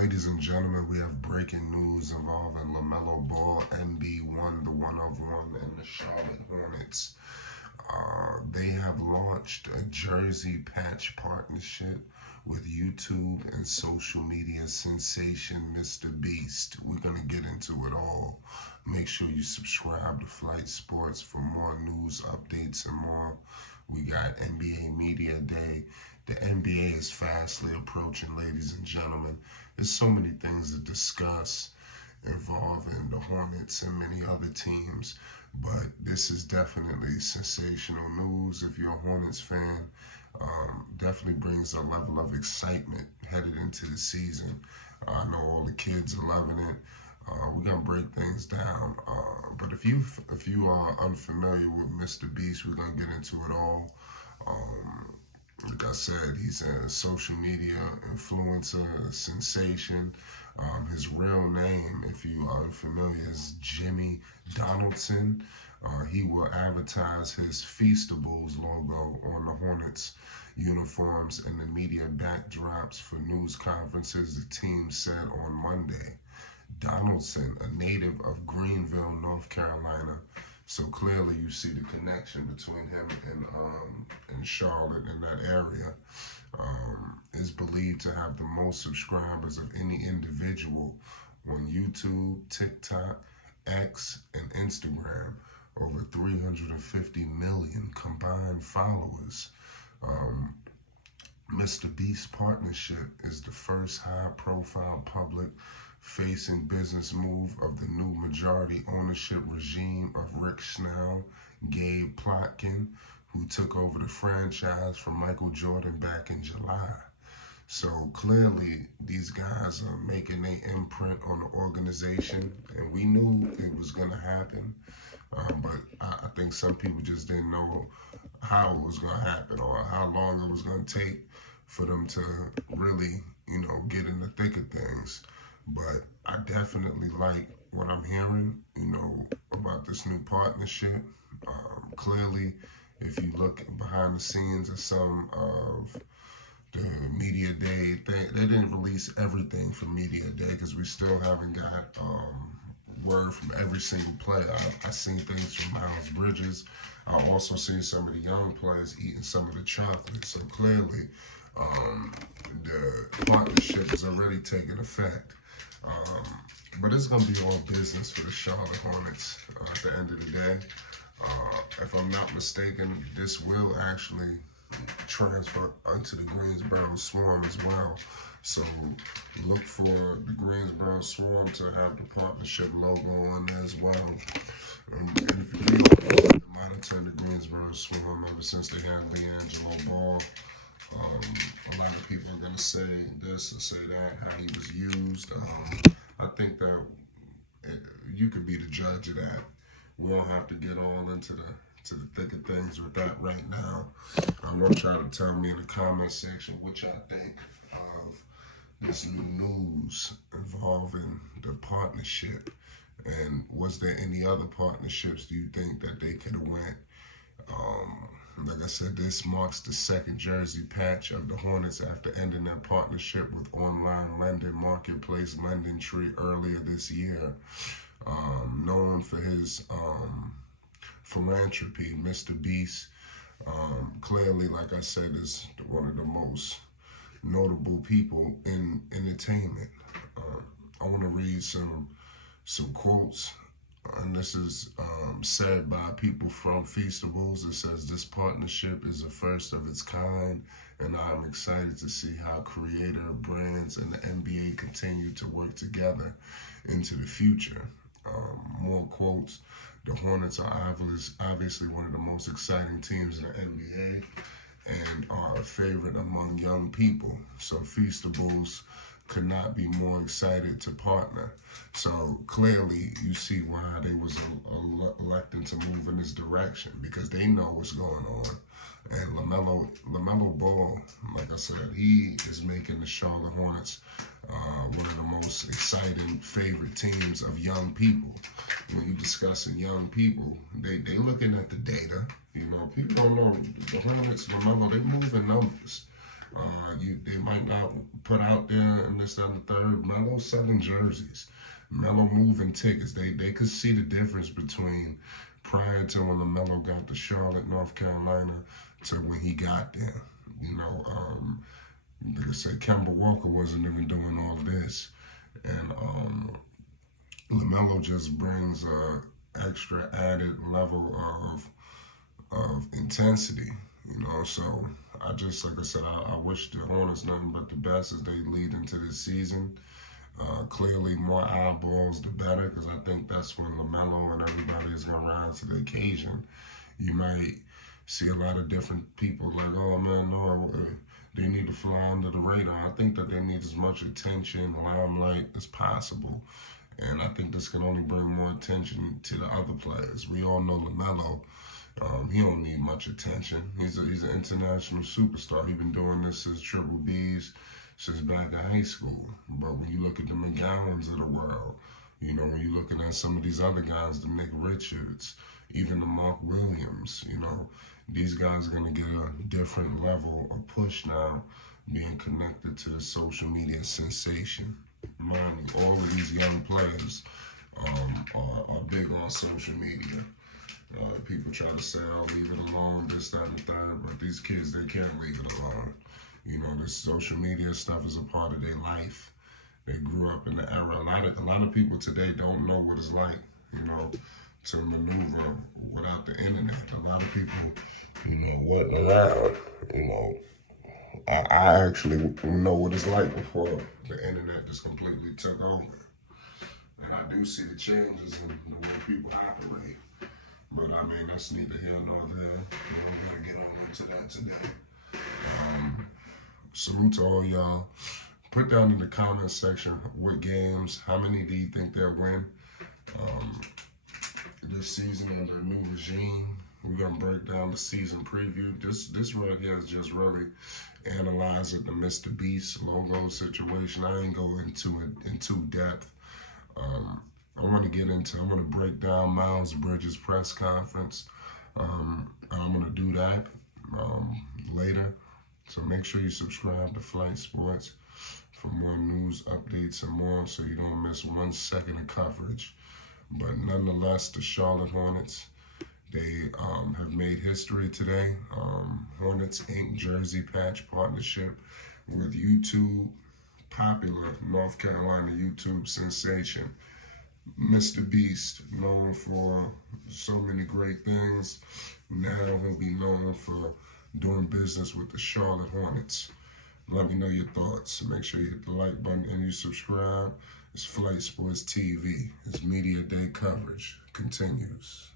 Ladies and gentlemen, we have breaking news involving Lamelo Ball, MB1, the 1 of 1, and the Charlotte Hornets. They have launched a jersey patch partnership with YouTube and social media sensation Mr. Beast. We're going to get into it all. Make sure you subscribe to Flight Sports for more news updates and more. We got NBA Media Day. The NBA is fastly approaching, ladies and gentlemen. There's so many things to discuss involving the Hornets and many other teams, but this is definitely sensational news. If you're a Hornets fan, definitely brings a level of excitement headed into the season. I know all the kids are loving it. We're gonna break things down, but if you are unfamiliar with Mr. Beast, we're gonna get into it all. Like I said, he's a social media influencer, a sensation. His real name, if you are unfamiliar, is Jimmy Donaldson. He will advertise his Feastables logo on the Hornets uniforms and the media backdrops for news conferences, the team said on Monday. Donaldson, a native of Greenville, North Carolina. So clearly you see the connection between him and Charlotte in that area. Is believed to have the most subscribers of any individual on YouTube, TikTok, X, and Instagram. Over 350 million combined followers. Mr. Beast partnership is the first high-profile public-facing business move of the new majority ownership regime of Rick Schnell, Gabe Plotkin, who took over the franchise from Michael Jordan back in July. So clearly, these guys are making an imprint on the organization, and we knew it was going to happen. But I think some people just didn't know how it was going to happen or how long it was going to take for them to really, get in the thick of things. But I definitely like what I'm hearing, about this new partnership. Clearly, if you look behind the scenes of some of the Media Day, they didn't release everything from Media Day because we still haven't got word from every single player. I seen things from Miles Bridges. I also seen some of the young players eating some of the chocolate. So clearly, the partnership is already taking effect. But it's going to be all business for the Charlotte Hornets at the end of the day. If I'm not mistaken, this will actually transfer onto the Greensboro Swarm as well. So look for the Greensboro Swarm to have the partnership logo on there as well. And if you keep monitoring the Greensboro Swarm ever since they had D'Angelo Ball, a lot of people are going to say this and say that, how he was used. I think that you could be the judge of that. We don't have to get all into the thick of things with that right now. I want y'all to tell me in the comment section what y'all think of this new news involving the partnership, and was there any other partnerships do you think that they could have went? Like I said, this marks the second jersey patch of the Hornets after ending their partnership with online lending marketplace LendingTree earlier this year. Known for his philanthropy, Mr. Beast, clearly, like I said, is one of the most notable people in entertainment. I want to read some quotes, and this is said by people from Feastables. It says, "This partnership is a first of its kind, and I'm excited to see how creator brands and the NBA continue to work together into the future." More quotes. The Hornets are obviously one of the most exciting teams in the NBA and are a favorite among young people. So Feastables could not be more excited to partner. So clearly you see why they was electing to move in this direction, because they know what's going on. And Lamelo Ball, like I said, he is making the Charlotte Hornets one of the most exciting favorite teams of young people. When you discussing young people, they looking at the data. People don't know the Hornets, Lamelo, they move in numbers. They might not put out there and this, that, and the third. Melo selling jerseys. Melo moving tickets. They could see the difference between prior to when Lamelo got to Charlotte, North Carolina, to when he got there. You know, like I said, Kemba Walker wasn't even doing all of this, and Lamelo just brings a extra added level of intensity. You know, so I just like I said, I wish the Hornets nothing but the best as they lead into this season. Clearly, more eyeballs, the better, because I think that's when LaMelo and everybody is going to rise to the occasion. You might see a lot of different people like, oh man, no, they need to fly under the radar. I think that they need as much attention, limelight as possible. And I think this can only bring more attention to the other players. We all know LaMelo. He don't need much attention. He's an international superstar. He's been doing this since Triple B's, since back in high school. But when you look at the McGowans of the world, you know, when you're looking at some of these other guys, the Nick Richards, even the Mark Williams, you know, these guys are going to get a different level of push now being connected to the social media sensation. Mind you, all of these young players are big on social media. People try to say, I'll leave it alone, this, that, and the third, but these kids, they can't leave it alone. You know, this social media stuff is a part of their life. They grew up in the era. A lot of people today don't know what it's like, you know, to maneuver without the internet. A lot of people, you know, wasn't around. You know, I actually know what it's like before the internet just completely took over. And I do see the changes in the way people operate. But I mean, that's neither here nor there. We're going to get on into that today. Salute to all y'all. Put down in the comment section what games, how many do you think they'll win this season under the new regime. We're going to break down the season preview. This right here is just really analyzing the Mr. Beast logo situation. I ain't go into it in too depth. I want to break down Miles Bridges' press conference. I'm going to do that later. So make sure you subscribe to Flight Sports for more news, updates, and more so you don't miss 1 second of coverage. But nonetheless, the Charlotte Hornets, they have made history today. Hornets Inc. jersey patch partnership with YouTube, popular North Carolina YouTube sensation, Mr. Beast, known for so many great things. Now he'll be known for doing business with the Charlotte Hornets. Let me know your thoughts. Make sure you hit the like button and you subscribe. It's Flight Sports TV. It's Media Day coverage continues.